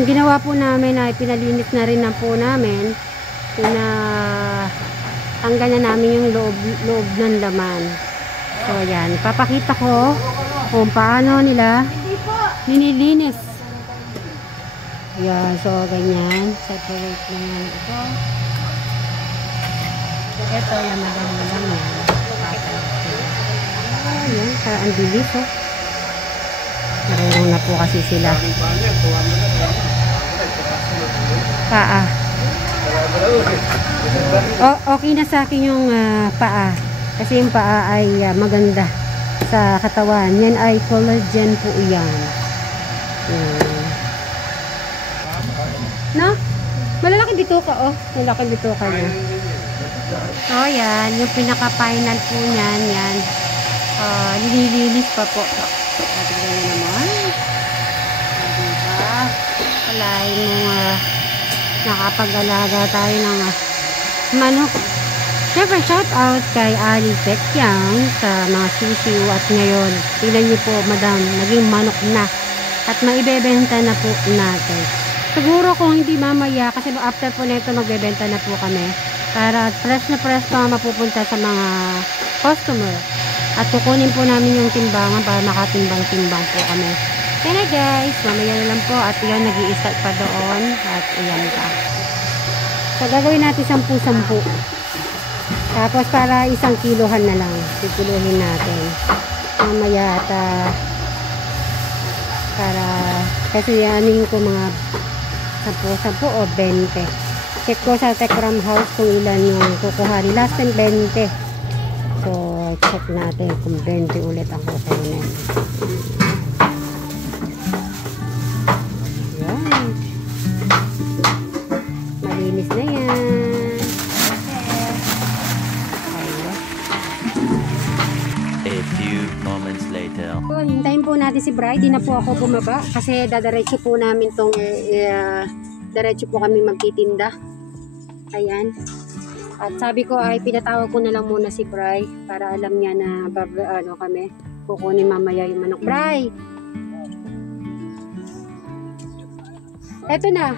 Ang ginawa po namin ay pinalinis na rin na po namin. Tanggal na namin yung loob ng laman. So yan, papakita ko kung paano nila nililinis. Yan, so ganyan. Separate na yan ito. Ito yung maganda lang yan. Ayan, ang bilis oh. Marunong na po kasi sila. Paa. Okay na sa akin yung paa. Kasi yung paa ay maganda sa katawan. Yan ay collagen po yan. No? Malalaki dito ka oh. Malalaki dito ka niya. Oh yan. Yung pinaka-final po niyan. Yan. Nililinis pa po. Tignan nyo naman. Diba? Kalahin mo nakapag-alaga tayo ng manok. Siyempre, shout out kay Ali Petyang sa mga sisiw at ngayon. Tignan nyo po, madam, naging manok na. At maibebenta na po natin. Siguro kung hindi mamaya, kasi after po nito magbebenta na po kami. Para fresh na fresh pa mapupunta sa mga customer. At kukunin po namin yung timbangan para makatimbang-timbang po kami. Kaya guys, mamaya na lang po. At yan, nag-i-start pa doon. At ayan pa. So, gagawin natin 10-10. Tapos para 1 kilohan na lang. Pipiluhin natin. Mamaya at para kasi aning ko mga 10-10 o 20. Check ko sa Techram House kung ilan yung kukuhanin. Last time 20. So, check natin kung 20 ulit ang kukunin. Yan. Malinis na yan. A few moments later. So, hintayin po natin si Bri. Di na po ako bumaba kasi dadaretso po namin tong diretso po kami magtitinda. Ayan. At sabi ko ay pinatawag ko na lang muna si Bri para alam niya na ano kami kukunin mamaya yung manok. Bri! Eto na.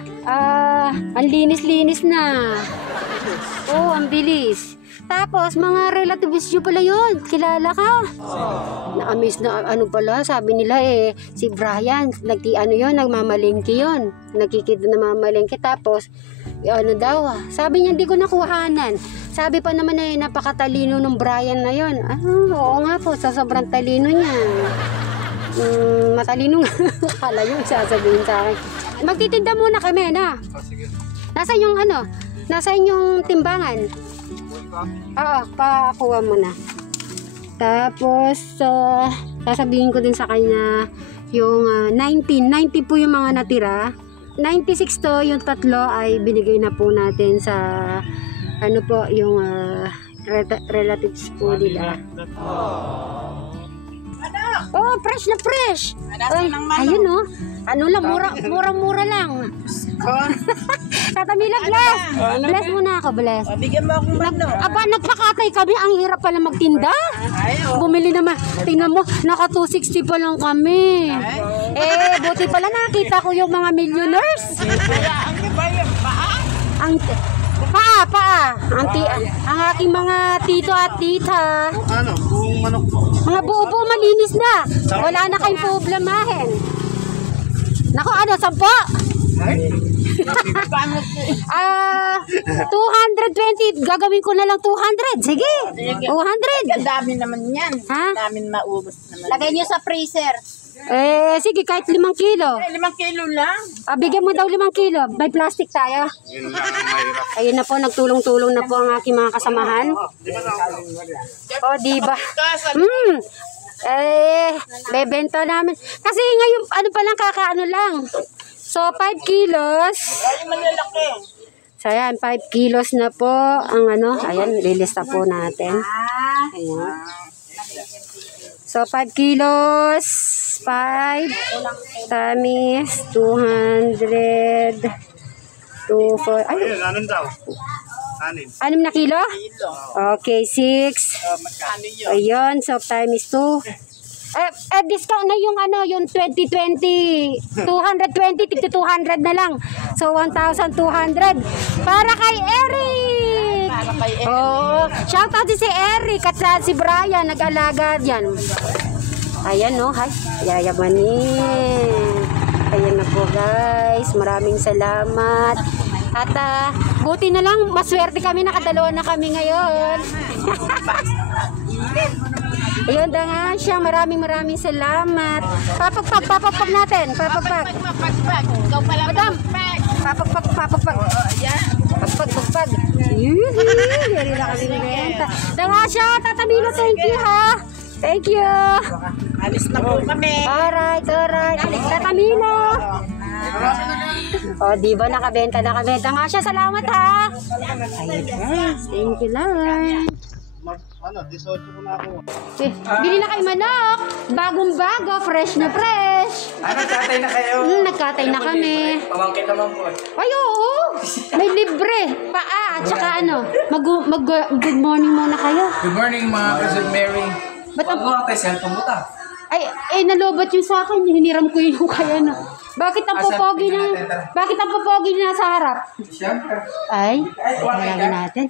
Ang linis-linis na. Oh, ang bilis. Tapos, mga relatives nyo pala yun. Kilala ka? Na-amaze na ano pala. Sabi nila si Brian, nagmamalengke yun. Nagkikita na mamalengke. Tapos, ano daw sabi niya hindi ko nakuhanan. Sabi pa naman napakatalino ng Brian na yun. Oo nga po, sa sobrang talino niya. Matalino nga. Kala yung sasabihin sa akin. Magtitinda muna kami na. Nasa yung nasa yung timbangan. Oo, pakuha mo na. Tapos sasabihin ko din sa kanya yung 90 po yung mga natira. 96 to, yung tatlo ay binigay na po natin sa ano po yung relatives po nila. Oh, fresh na fresh. Ayun oh. Ano lang, mura lang. Tatamila, bless. Bless mo na ako, bless. Bigyan mo akong manok. Aba, nagpakatay kami. Ang hirap pala magtinda. Bumili naman. Tingnan mo, naka 260 pa lang kami. Buti pala nakita ko yung mga millionaires. Ang iba yung paa. Paa. Ang aking mga tito at tita. Buong manok po. Mga buo-buo malinis na. Wala na kayong problemahin. Nako, 10? 220. Gagawin ko na lang 200. Sige. 200. Ang dami naman yan. Ha? Ang dami maubos naman. Lagay nyo sa freezer. Sige, kahit 5 kilo. 5 kilo lang. Bigyan mo daw 5 kilo. May plastic tayo. Yun lang ang mahirap. Ayun na po, nagtulong-tulong na po ang aking mga kasamahan. Diba? Bebenta namin. Kasi ngayon, pa lang, kakaano lang. So, 5 kilos. Ay, malalaki. So, ayan, 5 kilos na po ang ayan, lilista po natin. Ayan. So, 5 kilos, 5 times 200, 2, 4, ay, Anong daw? 6 na kilo? Okay, 6. Magkano yun? Ayun, so times 2. Discount na yung ano, yung 2020, 220, tigto 200 na lang. So, 1,200 para kay Eric. Para kay Eric. Oh, shout out si Eric at si Brian, nag-alaga diyan. Ayan no, hay, yayamanin. Ayan na po guys, maraming salamat. At buti na lang, maswerte kami, nakadalawa na kami ngayon. Ayun na nga siya, maraming salamat. Papagpag natin, papagpag. Mapagpag. Ikaw pala Madam, papagpag. Pagpag. Yari na kami benta. Na nga siya, Tatamino, thank you ha. Thank you. Alis na po kami. Alright. Tatamino. O, diba nakabenta nga siya. Salamat ha. Ayun. Thank you Lord. Ano, 18 ko na ako. Bili na kayo manok. Bagong-bago, fresh na fresh. Nagkatay na kayo? Nagkatay na kami. Pamangkin naman po. Ay, oo. May libre. Paa. At saka ano, good morning muna kayo. Good morning mga Cousin Mary. Ba't ang... Mga tayo cellphone mo ta. Ay, nalobat yung sa akin. Hiniram ko yung kaya na. Bakit ang popogi na sa harap? Siyempre. Ay, nalagyan natin.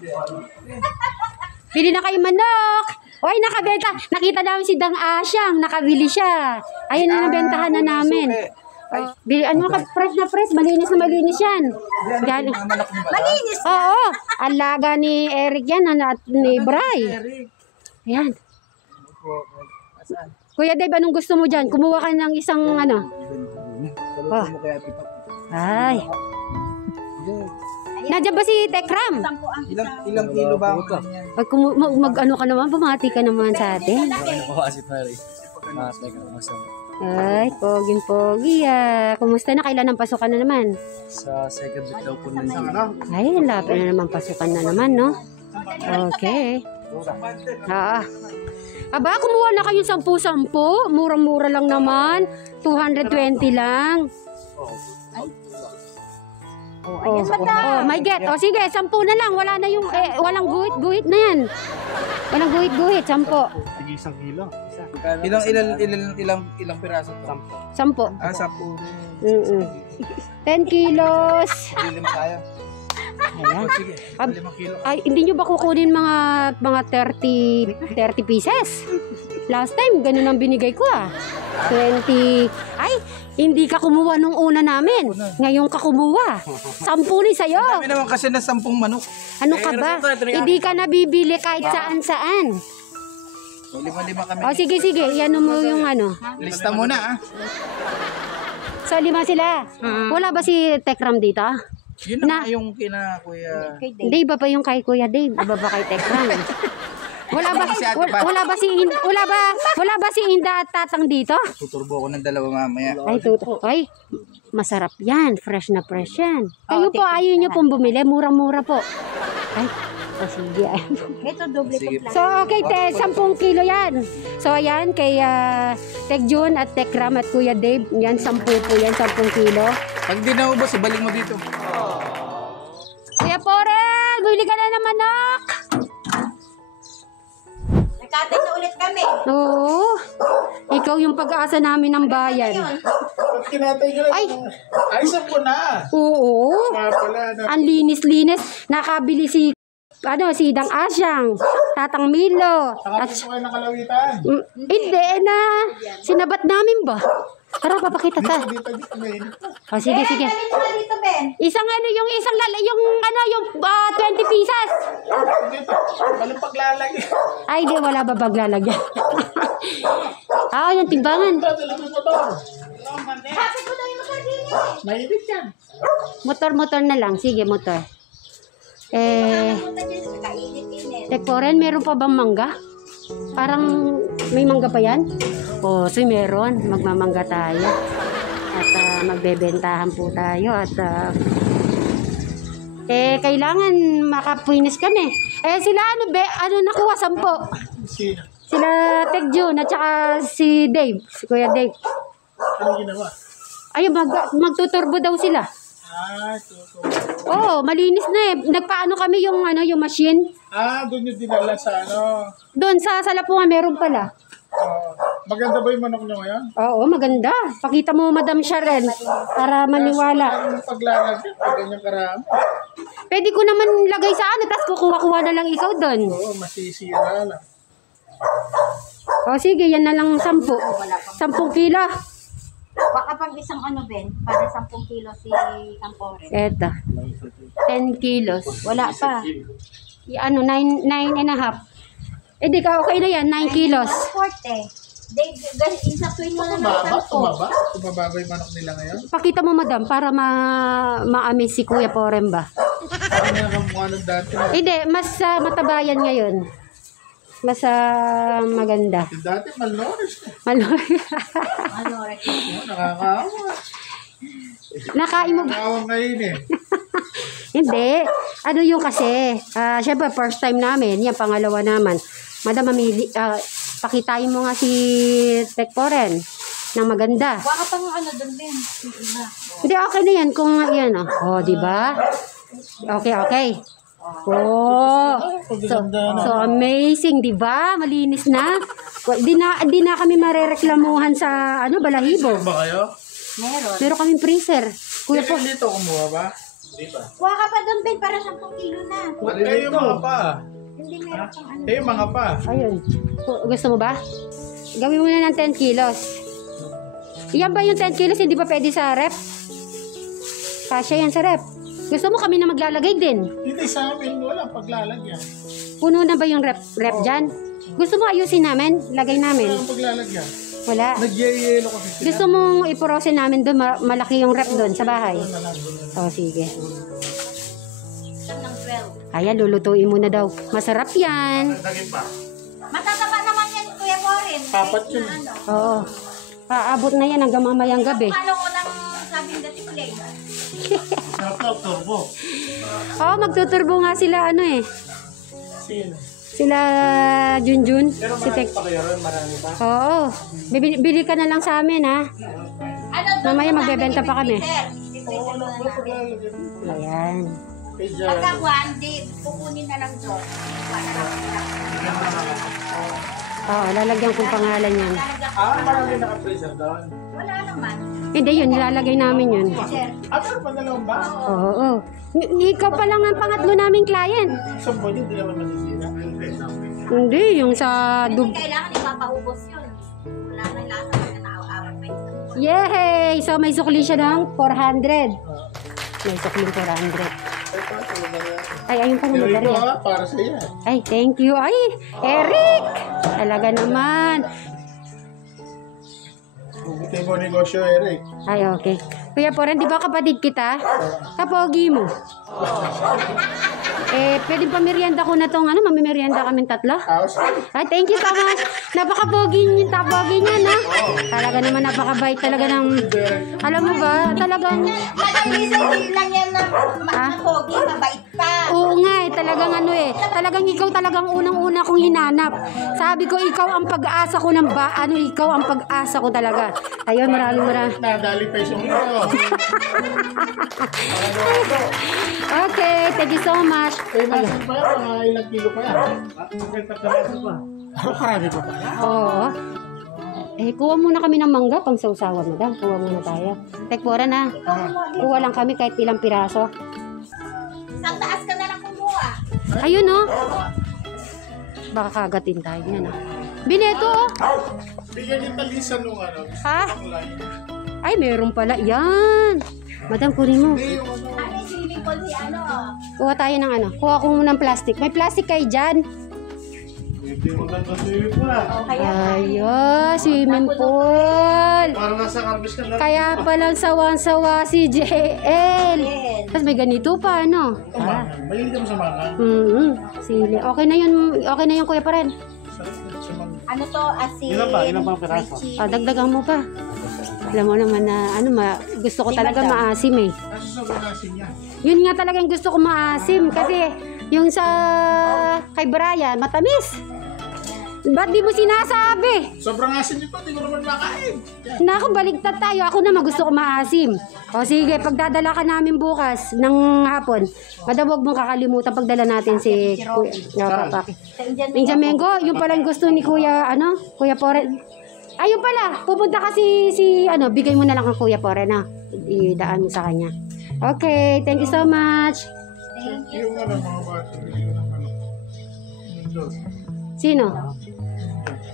Bili na kayo manok. Oy, nakabenta. Nakita namin si Dang Asyang. Nakabili siya. Ayun na, nabentahan na namin. Oh, bili, ano ka, fresh na fresh. Malinis yan. Malinis na? Oo. Alaga ni Eric yan. At ni Bray. Ayan. Kuya Dave, anong gusto mo dyan? Kumuha ka ng isang ano. Oh. Ay. Nandiyan ba si Tekram? Ilang kilo ba ako? Mag-ano ka naman, bumati ka naman sa atin. Ay, poging-pogi ah. Kumusta na? Kailan ang pasukan na naman? Sa second week daw po ng Ay, lapit na naman pasukan na naman, no? Okay. Aba, kumuha na kayo 10-10. Murang-mura lang naman. 220 lang. May get. O sige, 10 na lang. Wala na yung, walang guhit-guhit na yan. Walang guhit-guhit, 10. Sige, 1 kilo. Ilang piraso to? 10. 10. 10 kilos. Lilim tayo. Ayan. Sige, 5 kilo. Ay, hindi nyo ba kukunin mga 30 pieces? Last time, ganun ang binigay ko ah. 20. Ay, hindi ka kumuha nung una namin. Ngayon ka kumuha. 10 ni sa'yo. Kami naman kasi na 10 manok. Ano ka ba? Hindi ka nabibili kahit saan-saan. Lima-lima kami. O sige, yan mo yung ano. Lista muna ah. So, 5 sila. Wala ba si Tekram dito? Yun na yung kina Kuya. Dave ba yung kay Kuya Dave? Iba ba kay Tekram? Wala ba si Inda at Tatang dito? Tuturbo ko ng 2 mamaya. Ay, masarap yan. Fresh na fresh yan. Kayo po, ayaw nyo pong bumili. Murang-mura po. Ay, sige. Ito, doble Sige. lang. So, okay, 10 kilo yan. So, ayan, kay Tek Jun at Tek Ram at Kuya Dave. Yan, 10 po yan, 10 kilo. Pag di naubos, ibalik mo dito. Kuya Porel, bili ka na ng manok. Nagkatay na ulit kami. Oo. Ikaw yung pag-asa namin ng bayan. Kinatay ka Ay, ayusan ko na. oo. Nga pala. Ang linis-linis. Nakabili si Dang Asyang, Tatang Milo. At, Nakapito kayo ng kalawitan. hindi na. Sinabat namin ba? Tara, papakita ta. Dito, may. O, sige. Dito, Ben. Yung 20 pieces. Dito. Walang paglalagay. Ay, di, wala ba paglalagyan? Yung timbangan. Dala mo motor. Sabi ko na yung magkagini. Mahibig yan. Motor na lang. Sige, motor. Kainit-init. Tekporen, meron pa bang mangga? Parang may mangga pa yan? O, so meron. Magmamangga tayo. At magbebentahan po tayo. At kailangan makapuinis kami. Sila ano nakuha? 10. Si, Sila Tek Jun at saka si Dave. Si Kuya Dave. ano ginawa? Ayun, magtuturbo daw sila. Tuto. Oo, malinis na Nagpaano kami yung machine. Doon yung dinala sa ano. Doon sa Lapungan meron pala. Maganda ba yung manok nyo ngayon? Oo, maganda. Pakita mo, Madam Sharon, para maniwala. Ang paglalagyan, pag ganyan karami. Pwede ko naman lagay sa ano, tapos kukuha-kuha na lang ikaw doon. Oo, masisira lang. O sige, yan na lang 10. 10 kilo. Baka pang isang ano, Ben, para 10 kilo si Campore. Eto. 10 kilos. Wala pa. Ano, 9 and a half. Eh, di ka okay na yan, 9 kilos. Forte. Isaktuin mo na ng Tumaba? 10. Tumaba ba yung manok nila ngayon? Pakita mo, Madam, para ma-amaze si Kuya Porem ba? Parang yan ang mukha ng dati. Hindi, mas matabayan ngayon. Mas maganda. Yung dati, malnourished. Malaki. Ano, Oo, nakakaawa. Nakain mo ba? Nakakaawa ngayon eh. Hindi. Ano yung kasi, syempre first time namin, yan pangalawa naman. Madam, pakitain mo nga si Tekporen ng maganda. baka pang ano doon, Ben. Yung iba. Hindi, okay na yan kung yan. Oh, di ba? Okay. Oh, so amazing, di ba? Malinis na. Di na kami marereklamuhan sa balahibo. Ba kayo? Meron. Meron kaming freezer. Kuya po. Dito kumuha ba? Hindi ba? Kuha ka pa doon, Ben, para 10 kilo na. Huwag kayo mga pa. Hindi meron pang ano. Eh, mga pa. Ayun. Gusto mo ba? Gawin mo na ng 10 kilos. Yan ba yung 10 kilos? Hindi ba pwede sa rep? Kasya yan sa rep. Gusto mo kami na maglalagay din? Hindi sa amin, wala paglalagyan. Puno na ba yung rep dyan? Gusto mo ayusin namin? Lagay namin? Wala paglalagyan. Wala. Nagyayelo kasi sila. Gusto mong ipurosin namin doon, malaki yung rep doon sa bahay. Oh, sige. Isang ng 12. Ayan, lulutuin mo na daw. Masarap yan. Lagyan pa. Matataba naman yan, Kuya Warren. Apat yun. Ano? Oo. Paabot na yan hanggang mamayang gabi. Ano ko lang sabing dati play. Sarap turbo. Oo, magtuturbo nga sila Sino? Sila Junjun. Pero Si Tek. marami pa kayo ron, marami pa. Oo. Bili ka na lang sa amin, ha? Ano Mamaya magbebenta pa kami. Oo, ano ba paglalagyan? Ayan. Kay Jan. Pagkakuan, di kukunin na lang doon. Para Oo, lalagyan kong pangalan yan. Marami naka-freezer doon. wala naman. Hindi yun, nilalagay namin yun. Sir, Pero pa dalawang ba? Oo. Ikaw pa lang ang pangatlo naming client. Isang buwan hindi naman masisira. Hindi, yung sa hindi kailangan ipapaubos yun. Wala na lasa pag nataaw-awat pa yun. Yay! So may sukli siya ng 400. May sukli 400. Ay, ayun pa naman. Pero ito para sa iya. Ay, thank you. Ay, Eric! Talaga naman. Buti mo negosyo, Eric. Ay, okay. Kuya Poren, di ba kapatid kita? Kapogi mo. Pwedeng pamerienda ko na tong mamimerienda kaming tatlo. House? Ay, thank you so much. Napakapogi niya, na. Talaga naman, napakabait talaga ng... Alam mo ba, talagang... Madali lang yan na pogi, mabait pa. Oo nga talagang talagang ikaw talagang unang-una kong hinanap. Sabi ko, ikaw ang pag-asa ko ng ikaw ang pag-asa ko talaga. Ayun, maraming. Nadali pa yung ito. Okay, thank you so much. Masan pa yan? Mga ilang kilo pa yan? Marami pa pa. Oo. Kuha muna kami ng mangga pang sausawan, madam. Kuha muna tayo. Tekpora na. Kuha lang kami kahit ilang piraso. Isang taas ka na lang kumuha. Ayun, oh. Baka kagatin tayo niyan, Bineto, oh. Bigyan yung talisan nung Ha? kulay. Ay, meron pala. Yan. Madam, kunin mo. Hindi yung Ano yung swimming pool si Kuha tayo ng Kuha ko muna ng plastic. May plastic kayo dyan. Hindi maganda sa'yo pa. Ayun, swimming pool. Parang nasa karbis ka na. Kaya palang sawang-sawa si JL. Tapos may ganito pa, Mahilig ka mo sa mga. Sili. Okay na yun, kuya pa rin. Ano to? Asin. Ilan pang piraso? Dagdagan mo pa. Alam mo naman na, gusto ko talaga maasim eh. Kaso sobrang asin niya. Yun nga talagang gusto ko maasim kasi yung sa kay Brian, matamis. Ba't di mo sinasabi? Sobrang asin nito, hindi mo naman makain. Naku, baligtad tayo. Ako naman gusto ko maasim. O sige, pagdadala ka namin bukas ng hapon, madam, huwag mong kakalimutan pagdala natin si Kuya Papaki. Sa Indian Ninja Mengo, yung palang gusto ni Kuya, Kuya Poren. Ayun pala, pupunta kasi si, bigay mo na lang kang Kuya Pore na. Idaan mo sa kanya. Okay, thank you so much. Yung mga bata, bili ko ng yung dos. Sino?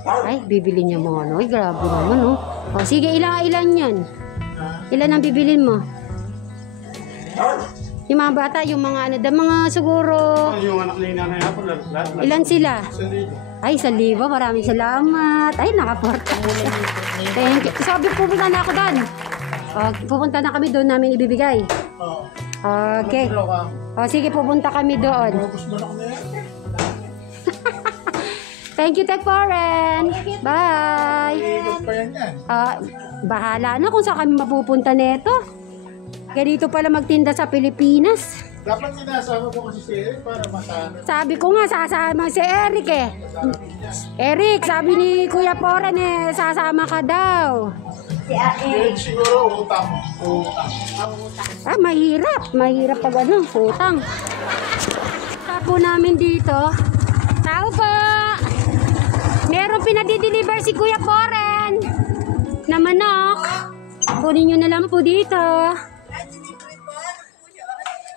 Ay, bibili niya mo Ay, grabe naman, oh. O, sige, ilan yan? Ilan ang bibilin mo? Yung mga bata, yung mga mga siguro, Yung anak ni nanay ako, lahat. ilan sila? Sa dito. Ay, 1,000. Maraming salamat. Ay, nakaporta. Thank you. Sabi, pupunta na ako doon. Pupunta na kami doon namin ibibigay. Oo. Okay. Pero ka, O, sige, pupunta kami doon. focus mo na kami. Thank you, Tek Foren. Bye. Ikot pa yan yan. Bahala na kung saan kami mapupunta neto. Ganito pala magtinda sa Pilipinas. Dapat sinasama ko kasi si Eric para masama. Sabi ko nga, sasama si Eric eh. Eric, sabi ni Kuya Foren eh, sasama ka daw. Si Ate. Eric siguro, utang. Mahirap. Mahirap pag utang. Tapo namin dito. Tao po. Meron pinadideliver si Kuya Foren na manok. Kunin nyo na lang po dito.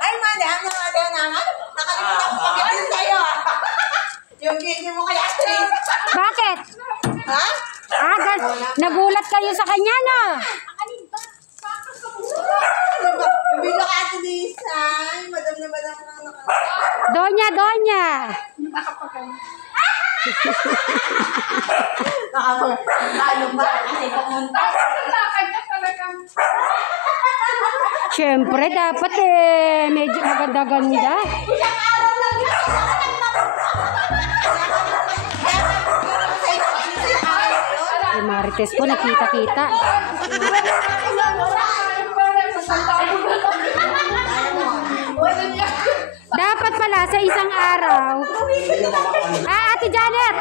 Ay, madam naman. Nakalimutan ko pag-ano sa'yo. Yung video mo kay Ate. Bakit? Ha? Nagulat kayo sa kanya, no? Yung video kay Ate Lisa. Madam na madam na Donya. Nakapagpalo ba? Kasi pumunta. Siyempre, dapat medyo maganda-ganda. Isang araw lang yun. Marites ko, nakita-kita. Dapat pala sa isang araw. Ate Janet,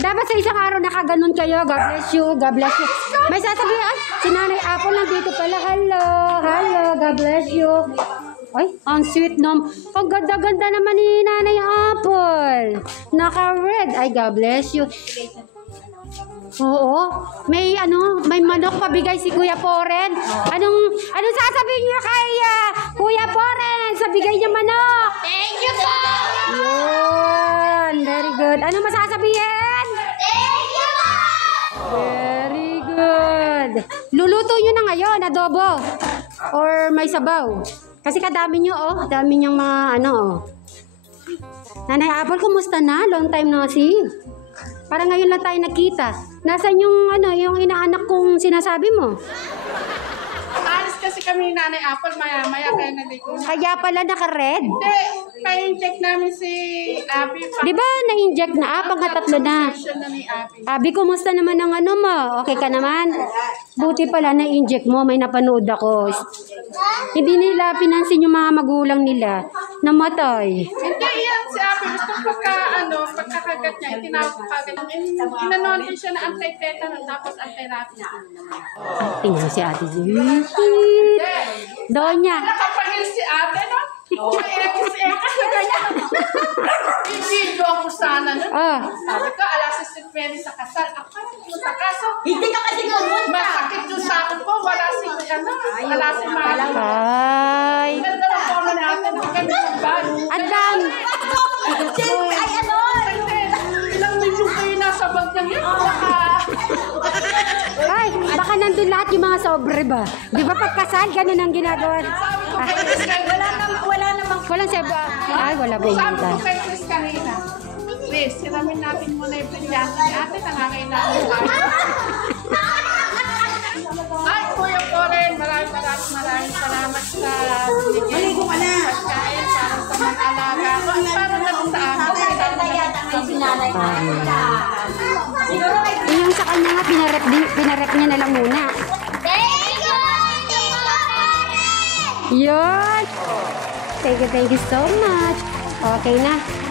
dapat sa isang araw nakaganon kayo. God bless you, God bless you. May sasabihin, si Nanay Apple nandito pala. Hello, God bless you. Ay, ang sweet nom. Ang ganda-ganda naman ni Nanay Apple. Naka-red. Ay, God bless you. Oo. May manok pabigay si Kuya Foren. Anong sasabihin niya kay Kuya Foren sa bigay niya manok? Thank you po! Yun. Very good. Ano masasabihin? Thank you po! Very good. Luluto nyo na ngayon, adobo. Or may sabaw. Kasi kadami nyo, dami nyong mga Nanay Apple, kumusta na? Long time no see. Para ngayon lang tayo nakita. Nasaan yung yung inaanak kong sinasabi mo? Alis kasi kami ni Nanay Apple, maya-maya kaya naligo na. Kaya pala naka-red. Hindi, pa-inject namin si Abby. Di ba na-inject na? Pangatatlo na. Siya na ni Abby. Abi, kumusta naman ang mo? Okay ka naman? Buti pala na-inject mo. May napanood ako. Hindi nila pinansin yung mga magulang nila. Namatay. Hindi, yan si Abby. Gusto pagkakagat niya, itinawag ko kagad. Inanon din siya na anti-tetanus tapos anti-rabies. Tingnan si Ate Zee. Donya. Nakapahil si ate, no? Ekas na ganyan. I-video ako sana nun. Sabi ko, alas 6:20 sa kasal. Ako parang pumunta kaso. Hindi ka kasi pumunta. Masakit yung sakit ko. Wala si Malang. Ay. Ganda ng forma natin. Ang ganda ng bag. Adam. Ay, ano? Ilang milyon kayo nasa bag niya yan. Ay, baka nandun lahat yung mga sobre ba? Di ba pagkasal, ganun ang ginagawa? Wala namang Walang seba. Ay, wala ba Sabi ko yun? kay Chris kanina, Chris, siramin natin muna yung pinyasa ni ate, nangangailangan tayo. Ay, Kuya Foren, maraming salamat sa maligo ka na. pagkain para sa mga alaga ko. At para na rin sa akin. Maganda yata may sinanay na. Siguro may Yung sa kanya nga, pinarep niya na lang muna. thank you! Yun! Thank you so much. Okay na.